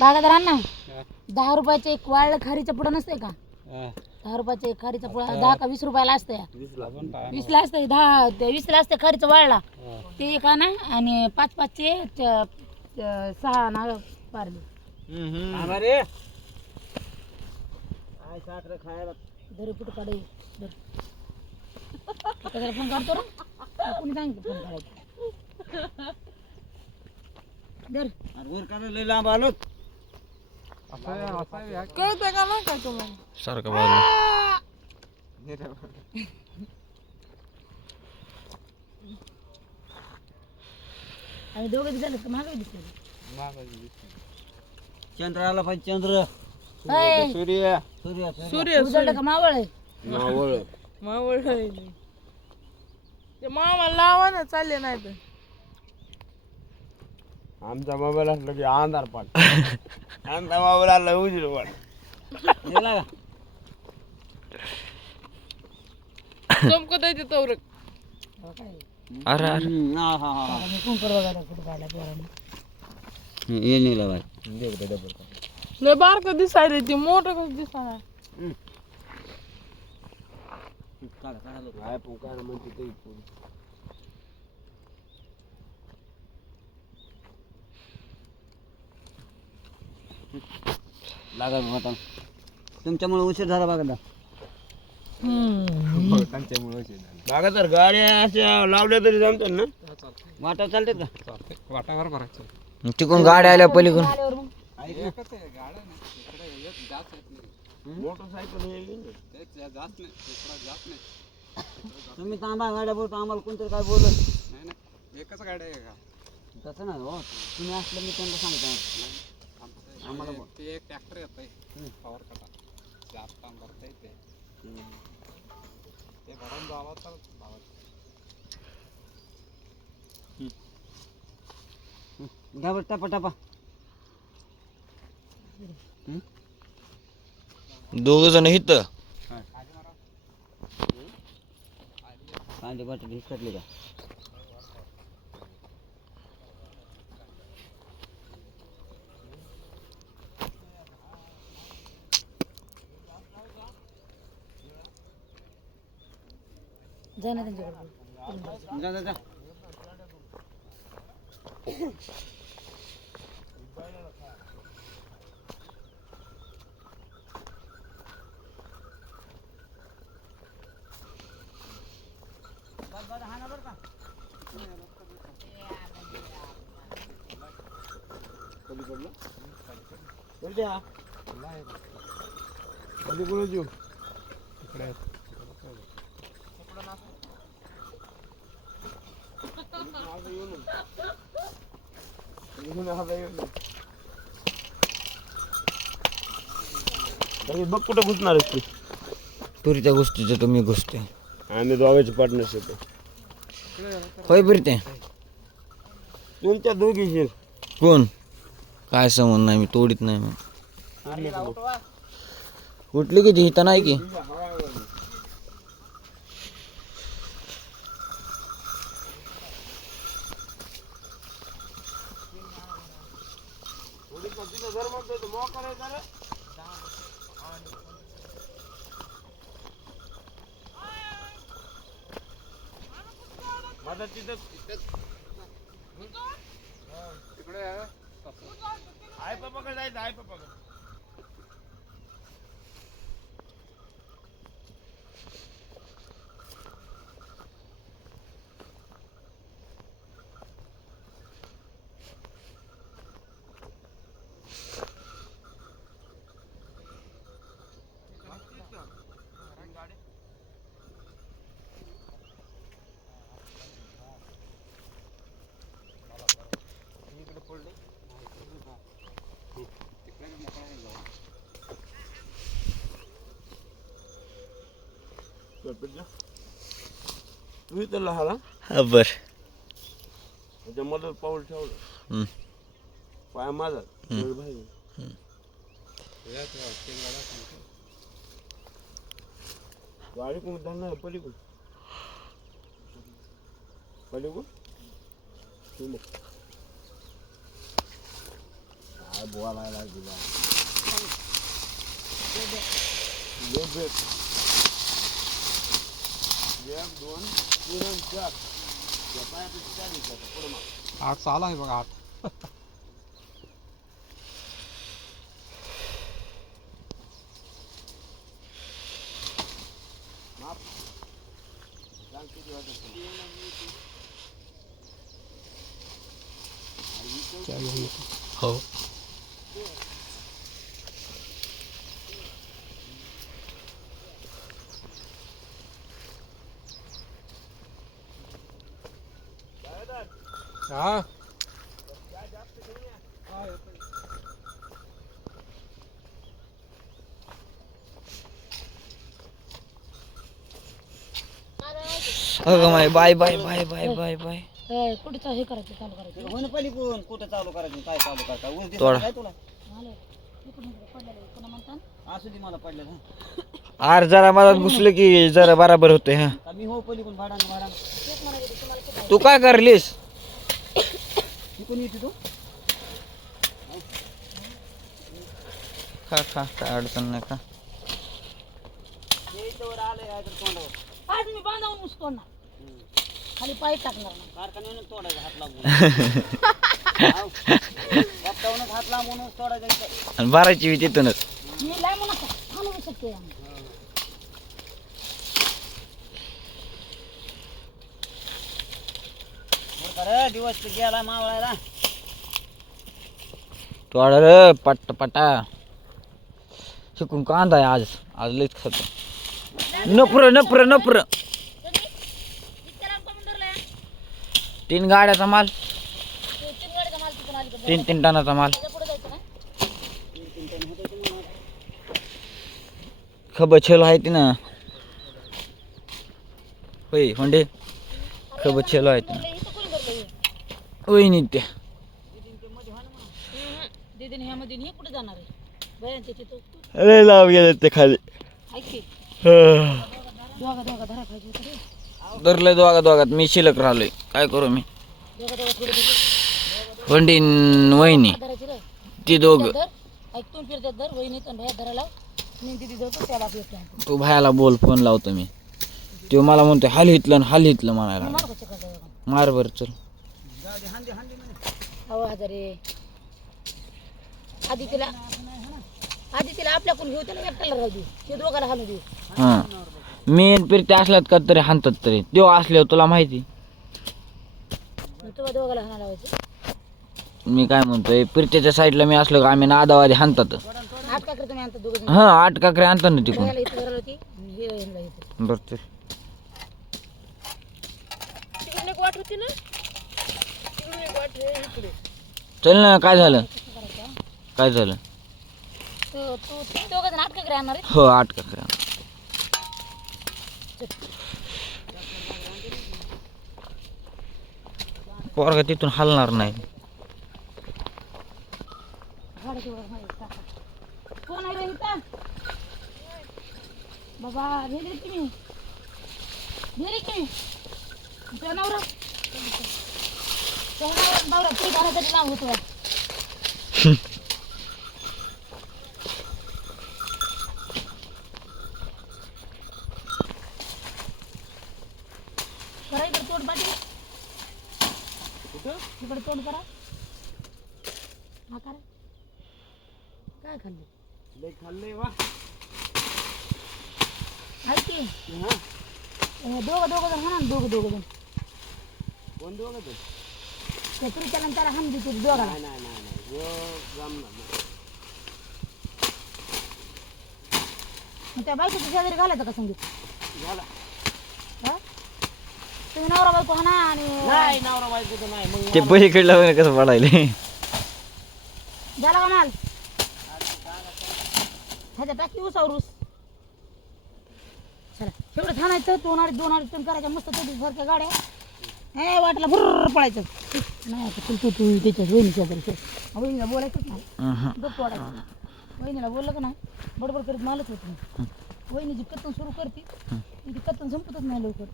बागादारांना 10 रुपयाचं एक वाळलं खारीचं पुडं नसतंय का? 10 रुपयाचं एक खारीचं पुडं 10 का 20 रुपयाला असतंय. 20ला असतंय, 20ला असतंय खारीचं वाळला ते का ना. आणि 5-5चे 6 ना पारले. घरी कुठं काढू फोन काढतो ना कोणी सांगितलं फोन काढायचं. वर काढ लय लांब आलो कळतंय का नाही काय तुम्हाला? सारखं बाजूला आणि दोघं दिसले का मागे दिसले. चंद्र आला पाहिजे चंद्र सूर्य सूर्य सूर्य उजळलं का मावळ आहे. मावळ ते मामा लावा ना चालले नाही तर आमचा मोबाईल असला की अंधार पाड आमचा मोबाईल असला उजीर पाड गेला का चमकत आहे ते तवरक. अरे अरे मी फोन कर बघा कुठं काढला पोरांनी. ये निघला बाय लय बारकं दिसायला ते मोठं कसं दिसायला. काय पुकार म्हणते ते लागा आता तुमच्यामुळे उशीर झाला बघा बागा तर गाड्या अशा लावल्या तरी जमतात ना. वाटा चालते का वाटावर भरायचं तिकडून गाड्या आल्या पलीकडून आल्यावर मग मोटरसायकल तुम्ही थांबा गाड्या बोलतो आम्हाला कोणतरी काय बोलत एकच गाड्या आहे का? तसं नाही हो तुम्ही असलं मी त्यांना सांगतो आम्हाला ते एक ट्रॅक्टर येत आहे पॉवर कटा जास्त काम करता येते ते भरून जावं तर घ्या बरं टपा टपा दोघ जण इथं कांदे बटाटे हिसकटले का जा ना त्यांच्याकडे. जा जा जा कधी पडलं कधी कुठे जीव इकडे बघ कुठं घुसणार आहेस तू. पुरीच्या गोष्टीचं तुम्ही गोष्ट आम्ही दोघांची पार्टनरशिप आहे. होय फिरते तुमच्या दोघीशी कोण काय संबंध नाही मी तोडीत नाही मी कुठली की इथं नाही की तिकडे आई पप्पाकडे जायचं आई पप्पाकडे तू इथं लहाला हा बर त्याच्या मदत पाऊल ठेवलं पाय माझा गाडी कोण धरणार पलीकडून पलीकडून काय बोलायला तुला एक दोन तीन आणि चार या पायापाशी चार दिवसाचा पुढं माग. आठ चालू आहे बघा आठ. माप सांग किती वाजता हो हा अगं माय bye bye bye bye bye bye कुठं हे करायचं चालू करायचं होईन पहिली कोण कुठं चालू करायचं काय चालू करता ऊस दिसत तोडा. काय तुला आलं. इकडून इकडे पडलेलं आहे. पुन्हा म्हणतात असू दे मला पडलं ना आर जरा मला घुसलं की जरा बराबर होते हा का मी हो पहिली पण भाडा तेच म्हणायचं तुम्हाला किती तू काय करलीस ती कोणी येते तू खा खा काय अडचण नाही का हे इथं वर आलंय आहे तर तोंडावर आज मी बांधावून ऊस तोडणार खाली पाय टाकणार नाही कारखान्यानं तोडायचा हात लागून रस्त्यावरूनच हात लांबून तोडायचा इथं. आणि बाराची बी तिथूनच मी लांबू नका हलवू शकते आम्ही. बरं का रे, दिवस गेला मावळायला तू आड पट्ट पटा शिकून कांदा आहे आज आज लईच खातो नपर नपर नपर इतक्या लांब का म्हणून धरलंय? 3 गाड्याचा माल ते 3 गाडीचा माल तिथून अलीकडे 3 टनाचा माल त्याच्या पुढे जायचं ना खब छेलो आहे ती ना होय होंडे खब छेलो आहे ती ना इथं कोणी धरलंय? वहिनी त्या दीदीने ह्यामध्ये हे कुठे जाणार आहे बयान त्याची तो अरे लाव गेले ते खाली ऐक की धरलंय दोघा दोघा धरा पाहिजे होतं रे दोघात मी शिल्लक राहिलोय काय करू मी दोघा दोघा थोडे थोडे होंडी न वहिनी धरायची रे ती दोघं धर ऐकून फिरतात धर वहिनीत आणि भया धरायला मी दीदी धरतो त्याला भेटतो तू भायाला बोल फोन लावतो मी तो मला म्हणतोय हाल हितलं म्हणायला मार कसं करतो मार बर चल हो हजारे आधी तिला आपल्याकडून घेऊ त्याला एकट्याला राहू देऊ ते दोघाला हालू देऊ हां मी फिरते असल्यात का तरी हाणतात तरी तो असल्यावर तुला माहिती तुला दोघाला हाणा लावायचं मी काय म्हणतोय फिरत्याच्या साईडला मी असलो का आम्ही नादावादी हाणतात आठ का करतो मी आणतो दोघं हां 8 काकरे आणतात ना तिकडून भयाला इथं धरायला होती हे ह्यांना इथं बरं चल तिकडून एक वाट होती ना तिकडून एक वाट आहे इकडे चल ना काय झालं काय झालं तू तुम्ही दोघं जण आठ का आणणार आहे हो 8 काकरे आण. पोरगा तिथून हलणार नाही झाडं तेवढं माहिती टाका. कोण आहे रे इथं बाबा भेली तुम्ही भेली की तुझा नवरा तू घरासाठी नाव होतो करा इकडे तोड पाठी इकडे तोड करा हा करा काय खाल्लं लय खाल्लंय वा ऐक की दोघं जण हा ना दोघं जण कोण दोघं ते त्या तुमच्याला त्याला हाम देतो दोघाला नाही हो जमणार नाही. मग त्या बायकोच्या शेजारी घालायचं का संगीत झाला हा तुम्ही नवरा बायको हा ना आणि नाही नवरा बायकोचं नाही मग ते पलीकडलं वगैरे कसं पडायले झाला का माल ह्याच्या टाकी उसावरूस चला एवढं थांबायचं दोन अडीच टन करायच्या मस्त चोटीस भरच्या गाड्या हे वाटला भुर्र पळायचं नाही आता तू त्याच्या वहिनीच्या घरी वहिनीला बोलायचंच नाही गप्प वाढायचं वहिनीला बोललं का नाही बडबड करीत मालच होत नाही वहिनीची कत्तन सुरू करते ती कत्तन संपतच नाही लवकर